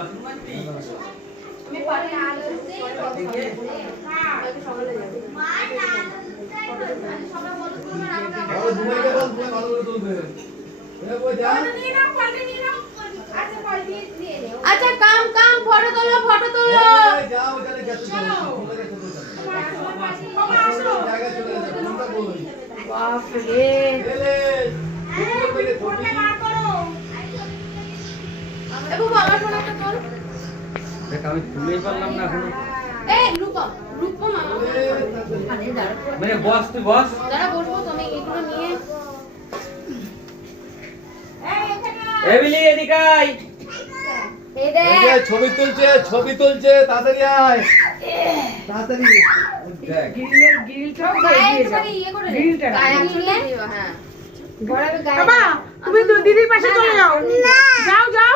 আমি পারে আলোতে সকালে যাব মা সকালে বলো তোমার আমাকে বলো ঘুমাইতে বল তুমি ভালো করে তুলবে এ কই যা নিয়ে নাও পাল্টে নিয়ে নাও আচ্ছা পাল্টে দিয়ে নাও আচ্ছা কাম ফটো তোলো এই যাও ওখানে গেছে চলে গেছে তো বাবা আসো জায়গা চলে গেছে কোনটা কই বাপ রে এলে ফোনটা বার করো এ বাবা আমার ফোনটা তোল দেখ আমি তুলেই পারলাম না এখন এই রূপম মামা আরে দাঁড়া মানে বস তুই বস দাঁড়া বসবো তুমি এগুলো নিয়ে এই এখানে এবিলি এদিকে আয় এই দেখ এই যে ছবি তুলছে তাড়াতাড়ি আয় তাড়াতাড়ি দেখ গ্রিলটা গায়ে দিয়ে যাও। একটুখানি ইয়ে করে গ্রিলটা গায়ে নিলে হ্যাঁ বড়াবে গায়ে বাবা তুমি তো দিদির পাশে চলে যাও না